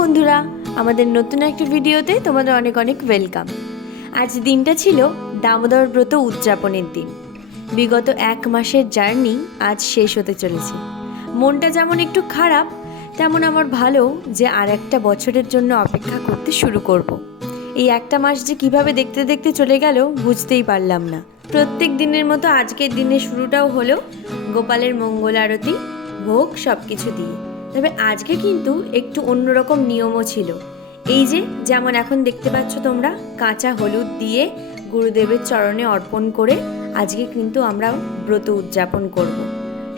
বন্ধুরা, আমাদের নতুন একটা ভিডিওতে তোমাদের অনেক অনেক ওয়েলকাম আজ দিনটা ছিল দামোদর ব্রত উদযাপনের দিন। বিগত এক মাসের জার্নি আজ শেষ হতে চলেছে। মনটা যেমন একটু খারাপ, তেমন আমার ভালো যে আর একটা বছরের জন্য অপেক্ষা করতে শুরু করব। এই একটা মাস যে কীভাবে দেখতে দেখতে চলে গেল বুঝতেই পারলাম না। প্রত্যেক দিনের মতো আজকের দিনের শুরুটাও হলো গোপালের মঙ্গল আরতি, ভোগ সব কিছু দিয়ে। তবে আজকে কিন্তু একটু অন্যরকম নিয়মও ছিল। এই যে, যেমন এখন দেখতে পাচ্ছ তোমরা, কাঁচা হলুদ দিয়ে গুরুদেবের চরণে অর্পণ করে আজকে কিন্তু আমরা ব্রত উদযাপন করব।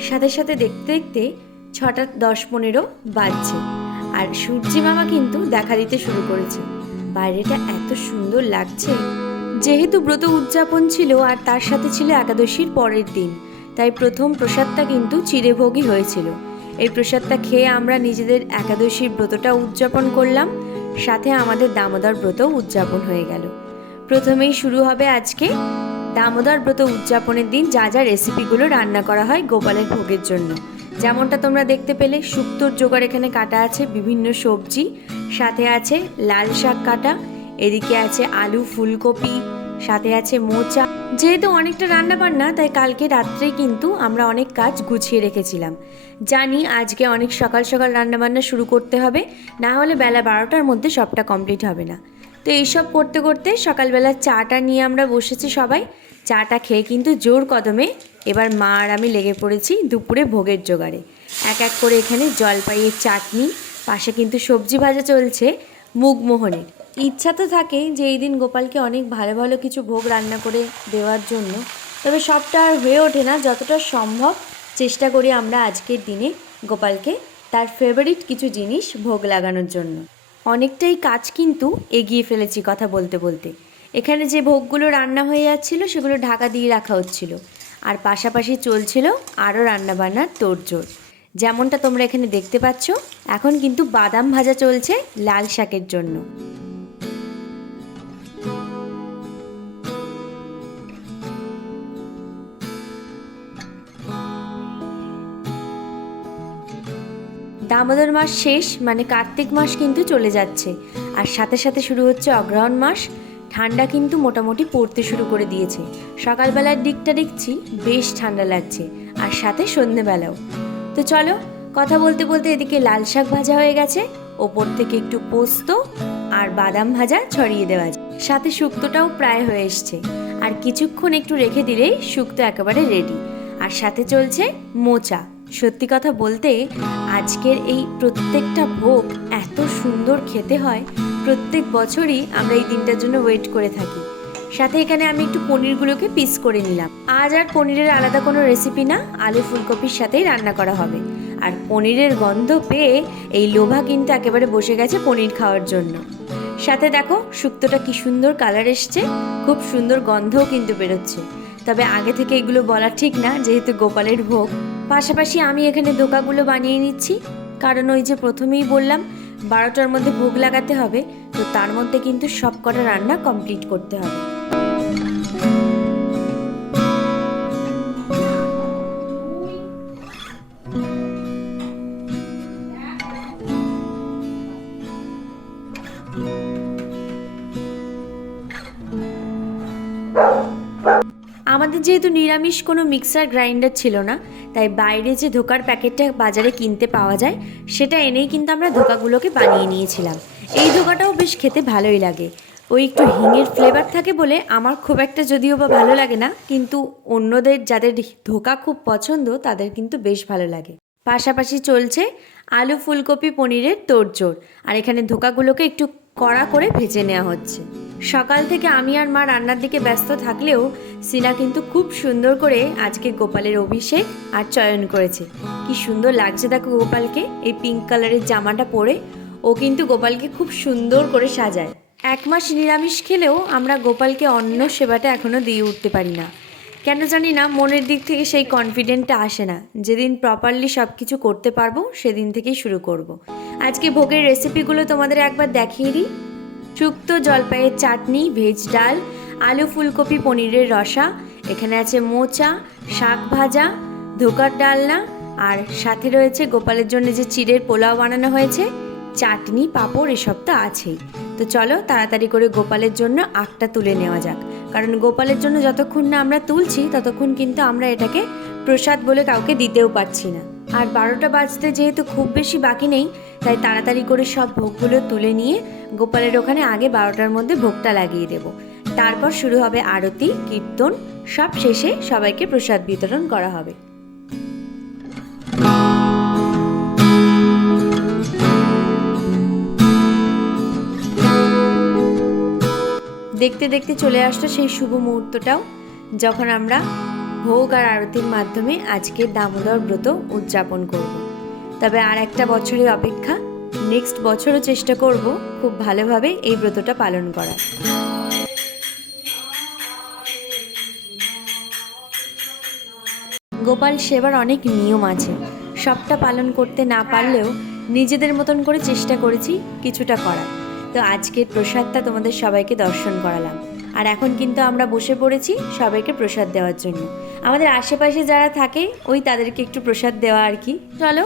সাথে সাথে দেখতে দেখতে ছটা দশ পনেরো বাজছে। আর সূর্যি মামা কিন্তু দেখা দিতে শুরু করেছে। বাইরেটা এত সুন্দর লাগছে। যেহেতু ব্রত উদযাপন ছিল আর তার সাথে ছিল একাদশীর পরের দিন, তাই প্রথম প্রসাদটা কিন্তু চিরেভোগী হয়েছিল। এই প্রসাদটা খেয়ে আমরা নিজেদের একাদশীর ব্রতটা উদযাপন করলাম, সাথে আমাদের দামোদর ব্রত উদযাপন হয়ে গেল। প্রথমেই শুরু হবে আজকে দামোদর ব্রত উদযাপনের দিন যা যা রেসিপিগুলো রান্না করা হয় গোপালের ভোগের জন্য। যেমনটা তোমরা দেখতে পেলে, শুক্তোর জোগাড় এখানে কাটা আছে বিভিন্ন সবজি, সাথে আছে লাল শাক কাটা, এদিকে আছে আলু, ফুলকপি সাথে আছে মোচা। যেহেতু অনেকটা রান্না বান্না তাই কালকে রাত্রেই কিন্তু আমরা অনেক কাজ গুছিয়ে রেখেছিলাম। জানি আজকে অনেক সকাল সকাল রান্না বান্না শুরু করতে হবে, না হলে বেলা বারোটার মধ্যে সবটা কমপ্লিট হবে না। তো এইসব করতে করতে সকালবেলা চাটা নিয়ে আমরা বসেছি সবাই। চাটা খেয়ে কিন্তু জোর কদমে এবার মা আর আমি লেগে পড়েছি দুপুরে ভোগের জোগাড়ে। এক এক করে এখানে জলপাইয়ের চাটনি, পাশে কিন্তু সবজি ভাজা চলছে মুগমোহনের। ইচ্ছা তো থাকে যে এই দিন গোপালকে অনেক ভালো ভালো কিছু ভোগ রান্না করে দেওয়ার জন্য। তবে সবটা আর হয়ে ওঠে না। যতটা সম্ভব চেষ্টা করি আমরা আজকের দিনে গোপালকে তার ফেভারিট কিছু জিনিস ভোগ লাগানোর জন্য। অনেকটাই কাজ কিন্তু এগিয়ে ফেলেছি কথা বলতে বলতে। এখানে যে ভোগগুলো রান্না হয়ে যাচ্ছিল সেগুলো ঢাকা দিয়ে রাখা হচ্ছিল। আর পাশাপাশি চলছিল আরও রান্নাবান্নার তোড়জোড়। যেমনটা তোমরা এখানে দেখতে পাচ্ছ, এখন কিন্তু বাদাম ভাজা চলছে লাল শাকের জন্য। দামোদর মাস শেষ মানে কার্তিক মাস কিন্তু চলে যাচ্ছে। আর সাথে সাথে শুরু হচ্ছে অগ্রহণ মাস। ঠান্ডা কিন্তু মোটামুটি পড়তে শুরু করে দিয়েছে। সকালবেলার দিকটা দেখছি বেশ ঠান্ডা লাগছে, আর সাথে সন্ধেবেলাও। তো চলো, কথা বলতে বলতে এদিকে লাল শাক ভাজা হয়ে গেছে। ওপর থেকে একটু পোস্ত আর বাদাম ভাজা ছড়িয়ে দেওয়া যায় সাথে শুক্তোটাও প্রায় হয়ে এসছে। আর কিছুক্ষণ একটু রেখে দিলেই শুক্তো একেবারে রেডি আর সাথে চলছে মোচা। সত্যি কথা বলতে, আজকের এই প্রত্যেকটা ভোগ এত সুন্দর খেতে হয়, প্রত্যেক বছরই আমরা এই দিনটার জন্য ওয়েট করে থাকি। সাথে এখানে আমি একটু পনিরগুলোকে পিস করে নিলাম। আজ আর পনিরের আলাদা কোনো রেসিপি না, আলু ফুলকপির সাথেই রান্না করা হবে। আর পনিরের গন্ধ পেয়ে এই লোভা কিন্তু একেবারে বসে গেছে পনির খাওয়ার জন্য। সাথে দেখো, শুক্তোটা কি সুন্দর কালার এসছে, খুব সুন্দর গন্ধও কিন্তু বেরোচ্ছে। তবে আগে থেকে এগুলো বলা ঠিক না, যেহেতু গোপালের ভোগ। পাশাপাশি আমি এখানে দোকাগুলো বানিয়ে নিচ্ছি। কারণ ওই যে প্রথমেই বললাম, বারোটার মধ্যে ভোগ লাগাতে হবে, তো তার মধ্যে কিন্তু সব কটা রান্না কমপ্লিট করতে হবে। আমাদের যেহেতু নিরামিষ কোনো মিক্সার গ্রাইন্ডার ছিল না, তাই বাইরে যে ধোকার প্যাকেটটা বাজারে কিনতে পাওয়া যায়, সেটা এনেই কিন্তু আমরা ধোকাগুলোকে বানিয়ে নিয়েছিলাম। এই ধোকাটাও বেশ খেতে ভালোই লাগে। ওই একটু হিঙের ফ্লেভার থাকে বলে আমার খুব একটা যদিও বা ভালো লাগে না, কিন্তু অন্যদের যাদের ধোকা খুব পছন্দ, তাদের কিন্তু বেশ ভালো লাগে। পাশাপাশি চলছে আলু ফুলকপি পনিরের তোড়জোড়, আর এখানে ধোকাগুলোকে একটু কড়া করে ভেজে নেওয়া হচ্ছে। সকাল থেকে আমি আর মা রান্নার দিকে ব্যস্ত থাকলেও সিনা কিন্তু খুব সুন্দর করে আজকে গোপালের অভিষেক আর চয়ন করেছে। কি সুন্দর লাগছে দেখো গোপালকে, এই পিঙ্ক কালারের জামাটা পরে। ও কিন্তু গোপালকে খুব সুন্দর করে সাজায়। এক মাস নিরামিষ খেলেও আমরা গোপালকে অন্য সেবাটা এখনও দিয়ে উঠতে পারি না। কেন জানি না মনের দিক থেকে সেই কনফিডেন্টটা আসে না। যেদিন প্রপারলি সব কিছু করতে পারব, সেদিন থেকেই শুরু করব। আজকে ভোগের রেসিপিগুলো তোমাদের একবার দেখিয়ে দিই। শুক্তো জলপাইয়ের চাটনি, ভেজ ডাল, আলু ফুলকপি পনিরের রসা, এখানে আছে মোচা, শাক ভাজা, ধোকার ডালনা, আর সাথে রয়েছে গোপালের জন্য যে চিড়ের পোলাও বানানো হয়েছে, চাটনি, পাঁপড়, এসব তো আছেই। তো চলো তাড়াতাড়ি করে গোপালের জন্য আখটা তুলে নেওয়া যাক। কারণ গোপালের জন্য যতক্ষণ না আমরা তুলছি, ততক্ষণ কিন্তু আমরা এটাকে প্রসাদ বলে কাউকে দিতেও পারছি না। আর বারোটা বাজতে যেহেতু খুব বেশি বাকি নেই, তাই তাড়াতাড়ি করে সব ভোগগুলো তুলে নিয়ে গোপালের ওখানে আগে বারোটার মধ্যে ভোগটা লাগিয়ে দেব। তারপর শুরু হবে আরতি, কীর্তন, সব শেষে সবাইকে প্রসাদ বিতরণ করা হবে। দেখতে দেখতে চলে আসলো সেই শুভ মুহূর্তটাও, যখন আমরা ভোগ আর আরতির মাধ্যমে আজকের দামোদর ব্রত উদযাপন করব। তবে আর একটা বছরের অপেক্ষা নেক্সট বছরও চেষ্টা করব খুব ভালোভাবে এই ব্রতটা পালন করার। গোপাল সেবার অনেক নিয়ম আছে। সবটা পালন করতে না পারলেও নিজেদের মতন করে চেষ্টা করেছি কিছুটা করার। তো আজকের প্রসাদটা তোমাদের সবাইকে দর্শন করালাম। আর এখন কিন্তু আমরা বসে পড়েছি সবাইকে প্রসাদ দেওয়ার জন্য। আমাদের আশেপাশে যারা থাকে, ওই তাদেরকে একটু প্রসাদ দেওয়া আর কি। চলো,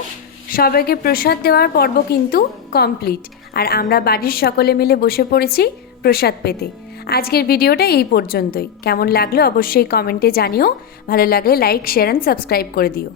সবাইকে প্রসাদ দেওয়ার পর্ব কিন্তু কমপ্লিট। আর আমরা বাড়ির সকলে মিলে বসে পড়েছি প্রসাদ পেতে। আজকের ভিডিওটা এই পর্যন্তই। কেমন লাগল অবশ্যই কমেন্টে জানিও। ভালো লাগলে লাইক, শেয়ার অ্যান্ড সাবস্ক্রাইব করে দিও।